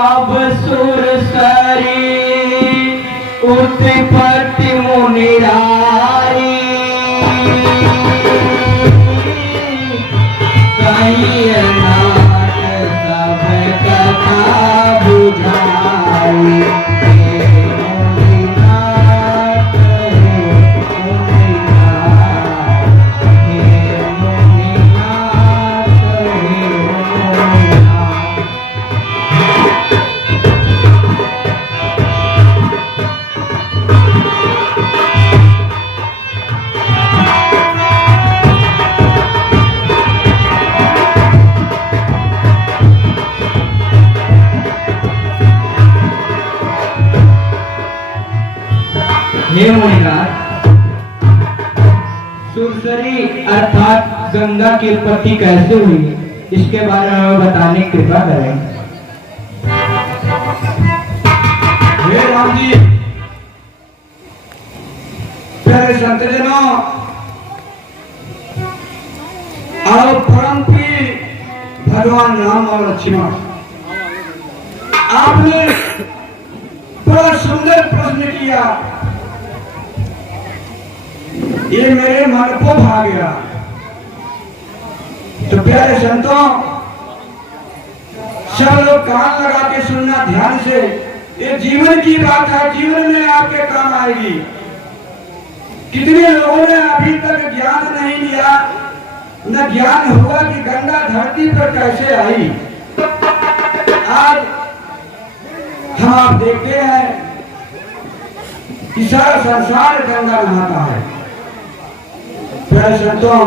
अब सुरसरी उत्पत्ति मुनिरारी कहीं नाथ सब कथा बुझाई हे मुनिनाथ, सुरसरी अर्थात गंगा की उत्पत्ति कैसे हुई इसके बारे में बताने की कृपा करें। हे राम जी, प्यारे संतजनों और परम प्रिय भगवान राम और लक्ष्मण, आपने बड़ा सुंदर प्रश्न किया, ये मेरे मन को भा गया। तो प्यारे संतों, सब लोग कान लगा के सुनना ध्यान से, ये जीवन की बात है, जीवन में आपके काम आएगी। कितने लोगों ने अभी तक ज्ञान नहीं लिया, न ज्ञान हुआ कि गंगा धरती पर कैसे आई। आज हम आप देखते हैं कि सारा संसार गंगा नहाता है। प्यारे संतों,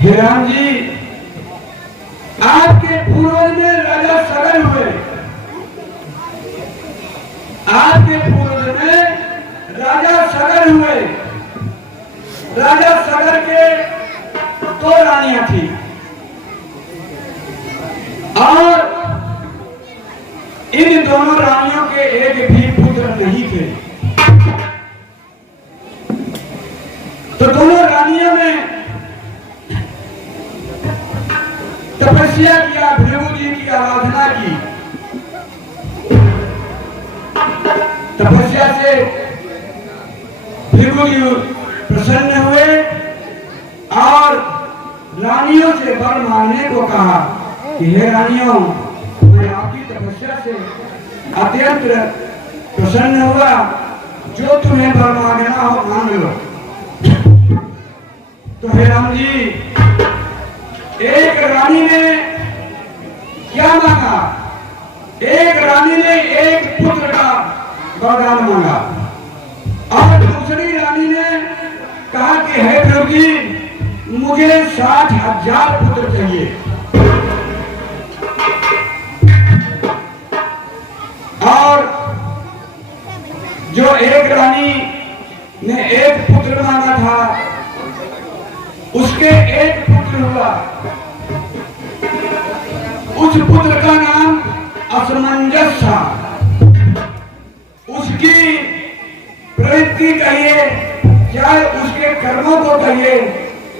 हे राम जी, आपके पूर्वज में राजा सगर हुए, आपके पूर्वज में राजा सगर हुए। राजा सगर के दो रानियां थी और इन दोनों रानियों के एक भी पुत्र नहीं थे। तो दोनों रानियों ने तपस्या किया, भृगु जी की आराधना की। तपस्या से भृगु जी प्रसन्न हुए और रानियों से वर मांगने को कहा कि हे रानियों, मैं आपकी तपस्या से अत्यंत प्रसन्न हुआ, जो तुम्हें वर मांगना हो मांग लो। तो हे राम जी, एक रानी ने क्या मांगा? एक रानी ने एक पुत्र का वरदान मांगा और दूसरी रानी ने कहा कि हे प्रभु जी, मुझे 60,000 पुत्र चाहिए। और जो एक रानी ने एक पुत्र मांगा था, उसके एक पुत्र हुआ। उस पुत्र का नाम असमंजस था। उसकी प्रवृत्ति कहिए, चाहे उसके कर्मों को कहिए,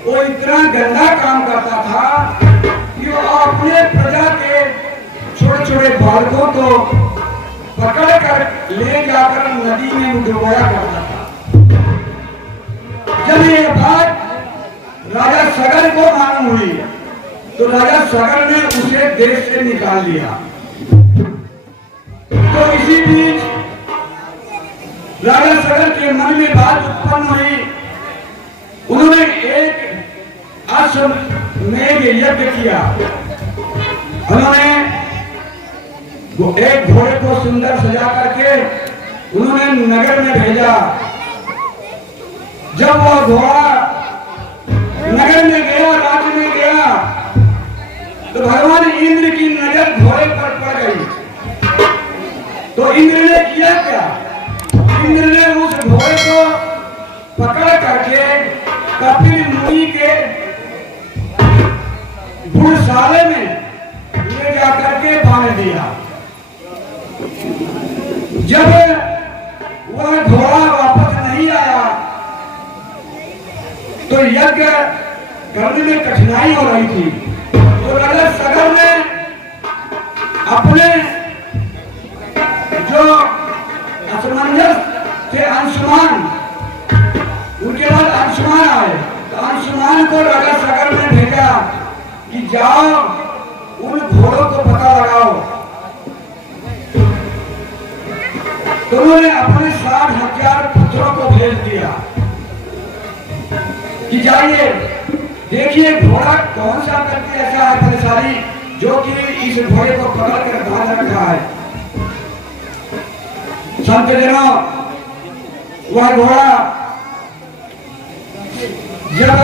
वो इतना गंदा काम करता था कि वो अपने प्रजा के छोटे छोटे बालकों को पकड़ कर ले जाकर नदी में डुबाया करता था। जब ये बात राजा सगर को मालूम हुई तो राजा सगर ने उसे देश से निकाल दिया। तो इसी बीच राजा सगर के मन में बात उत्पन्न हुई। उन्होंने एक अश्वमेध यज्ञ किया। उन्होंने एक घोड़े को सुंदर सजा करके उन्होंने नगर में भेजा। जब वह घोड़ा नगर में गया, राज्य में गया, तो भगवान इंद्र की नजर घोड़े पर पड़ गई। तो इंद्र ने किया क्या? इंद्र ने उस घोड़े को पकड़ करके कपिल मुनि के गुड़शाले में ले जाकर के बांध दिया। जब वह घोड़ा वापस नहीं आया तो यज्ञ करने में कठिनाई हो रही थी। तो राजा सगर ने अपने जो असमंजस थे अंशुमान, उनके बाद अंशुमान आए, तो अंशुमान को राजा सगर ने भेजा कि जाओ उन घोड़ों को पता लगाओ। तो उन्होंने अपने 60,000 पुत्रों को भेज दिया कि जाइए देखिए घोड़ा कौन सा व्यक्ति ऐसा है बलशाली जो कि इस घोड़े को पकड़ कर बांध रखा है। संत जनों, वह घोड़ा जब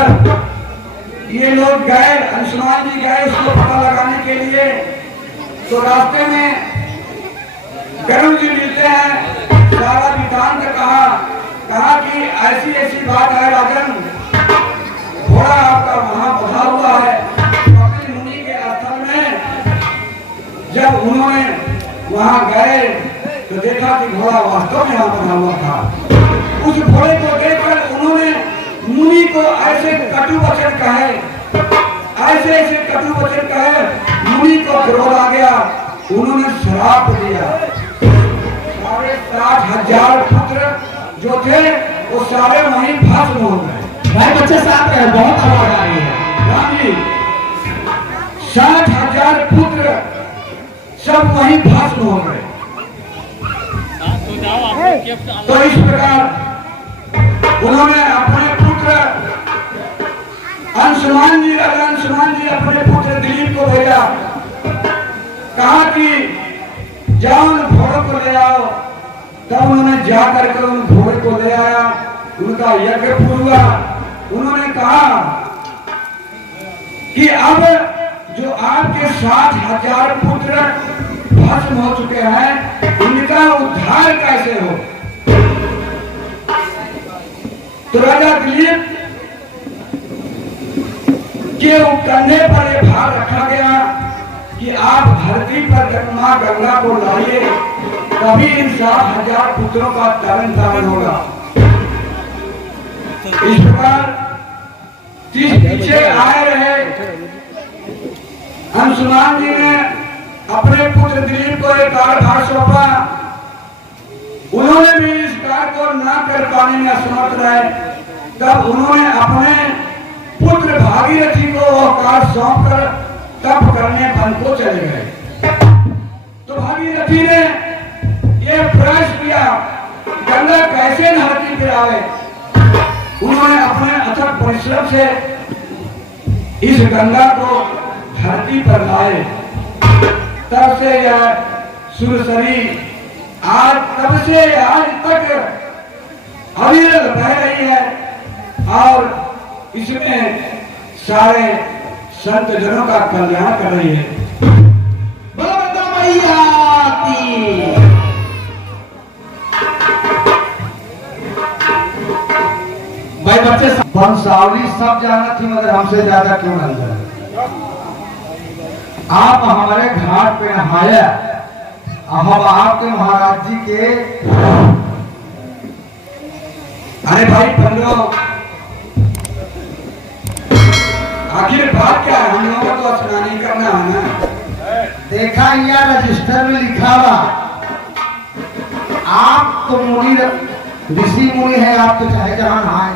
ये लोग गए, अंशुमान जी गए उसको पता लगाने के लिए, तो रास्ते में गरुड़ जी मिलते हैं। सारा वृतांत कहा कि ऐसी ऐसी बात है राजन, घोड़ा आपका वहां बधा हुआ है। कपिल मुनि के स्थल में जब उन्होंने वहां गए तो देखा कि घोड़ा वास्तव में वहां बधा हुआ था। उस घोड़े को देखकर उन्होंने मुनि को ऐसे कटु वचन कहे, ऐसे ऐसे कटु वचन कहे, मुनि को क्रोध आ गया। उन्होंने श्राप दिया। 60,000 पुत्र जो थे वो सारे वहीं भस्म हो गए। भाई बच्चे साथ हैं, बहुत आवाज आ रही है। राम जी, 60,000 पुत्र सब वहीं भस्म हो गए। तो इस प्रकार उन्होंने अपने पुत्र अंशुमान जी अपने पुत्र दिलीप को भेजा, कहा कि जाओ उन घोड़ों को ले आओ। तब उन्होंने जाकर के उन घोड़े को ले आया, उनका यज्ञ पूरा। उन्होंने कहा कि अब जो आपके 60,000 पुत्र भस्म हो चुके हैं, इनका उद्धार कैसे हो। तो राजा दिलीप के कंधे पर यह भार रखा गया कि आप धरती पर मां गंगा को लाइए, तभी इन 60,000 पुत्रों का तरण तारण होगा। इस प्रकार पीछे आए रहे अंशुमान जी ने अपने पुत्र दिलीप को एक कार्यभार सौंपा। उन्होंने भी इस कार्य को न कर पाने में असमर्थ रहे। तब उन्होंने अपने पुत्र भागीरथी को वह कार्य सौंप कर तप करने वन को चले गए। तो भागीरथी ने यह प्रयास किया गंगा कैसे धरती पर आवे। उन्होंने अपने अथक परिश्रम से इस गंगा को धरती पर लाए। तब से यह सुरसरी तब से आज तक अविरल बह रही है और इसमें सारे संत जनों का कल्याण कर रही है। भाई बच्चे वंशावली सब जाना थी, मगर हमसे ज्यादा क्यों नहीं जाना। आप हमारे घाट पे नहाया, हम आपके महाराज जी के। अरे भाई पंडो, आखिर बात क्या है। हम लोगों को स्नान नहीं करना है ना। देखा यहाँ रजिस्टर में लिखा हुआ, आप तो मुनि ऋषि मुनि है, आप तो चाहे जहां नहाए,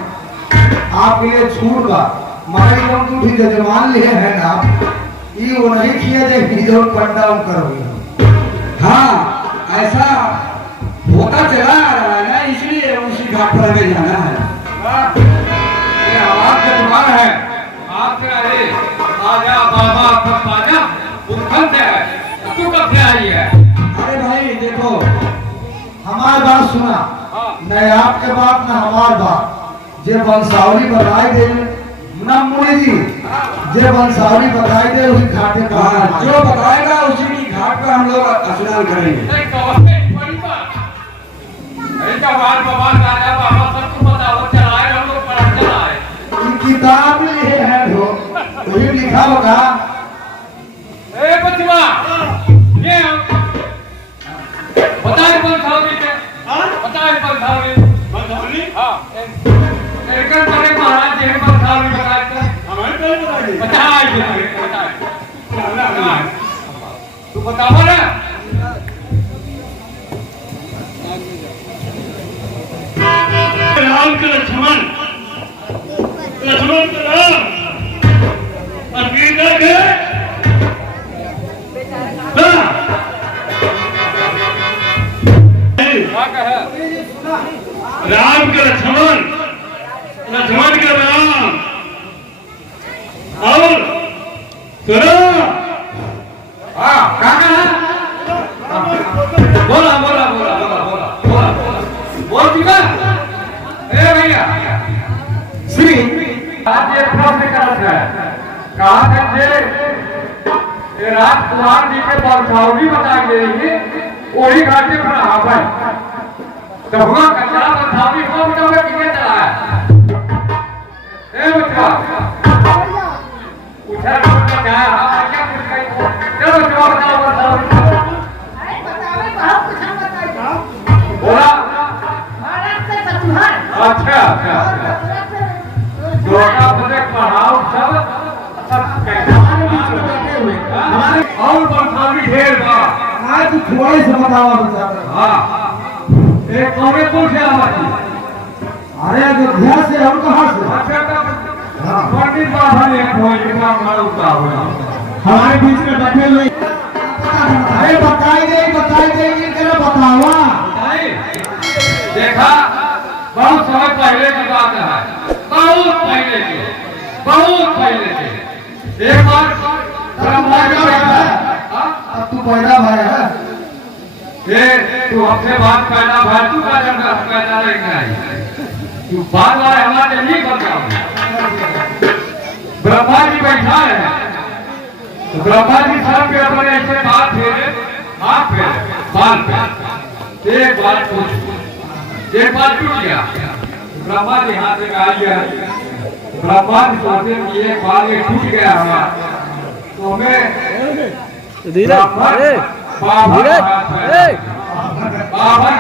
आपके लिए छूट बा। मगर एकदम तू ठीक है मान लिए है ना, ये वो नहीं किया जाए जो पंडा करोगे। हाँ, ऐसा होता चला आ रहा है ना, इसलिए उसी घाट पर हमें जाना है। ये आवाज का दुकान है, आपसे अरे आजा बाबा कब आजा उठन से है, तू कब से आई है। अरे भाई देखो, हमारी बात सुना, न आपके बात न हमार बात। जे वंशावली बताई दे ना मुनि जी, जे वंशावली बताई दे उसी घाटे पर जो बताएगा उसी की घाट पर हम लोग स्नान करेंगे। बाबा सब तुम बताओ, चलाए हम लोग पढ़ चलाए। किताब लिए है वही लिखा होगा। ए बचवा, ये बताए वंशावली के, बताए वंशावली। हाँ, एक महाराज जी वंशावली बताए थे। है? तू बताओ ना। राम के लक्ष्मण लक्ष्मण का राम और सीता के राम के लक्ष्मण लक्ष्मण के राम और सुनो हाँ क्या कहा? बोला बोला बोला बोला बोला बोला बोल चुका। ए भैया श्री आज ये प्रश्न करता है कहा था ये राजकुमार जी के परछावनी बताई गई वही घाटे पर हावन तो हुआ कचरा परछावनी को बताओ किसने चलाया? ए बच्चा पूछा तो क्या है? क्या पूछ रही हो? चलो जवाब बताओ परछावनी बोला। अच्छा अच्छा दोटा बने पढ़ाओ सब हमारे और परछावनी ढेर बा। आज तू थोड़े से बतावा बचा। हाँ एक कौवे पूछे हमारी। अरे अयोध्या से और कहाँ से? अच्छा तब पंडित बाबा ने इतना मार उठा हुआ हमारे बीच में बैठे हुए। अरे बताई दे ये तेरा बतावा। देखा बहुत समय पहले की बात है, बहुत पहले की एक बार ब्रह्मा जी बैठा है। अब तू पैदा भाई है। ये तू हमसे बात पैदा भाई तू का जन्म पैदा नहीं तू बार बार हमारे नहीं करता। ब्रह्मा जी बैठा है तो ब्रह्मा जी सर के ऊपर ऐसे हाथ फेरे बाल पे एक बार टूट गया। ब्रह्मा जी हाथ में आई है। ब्रह्मा जी सोचते कि एक बार ये टूट गया हमारा तो हमें धीरे बाबा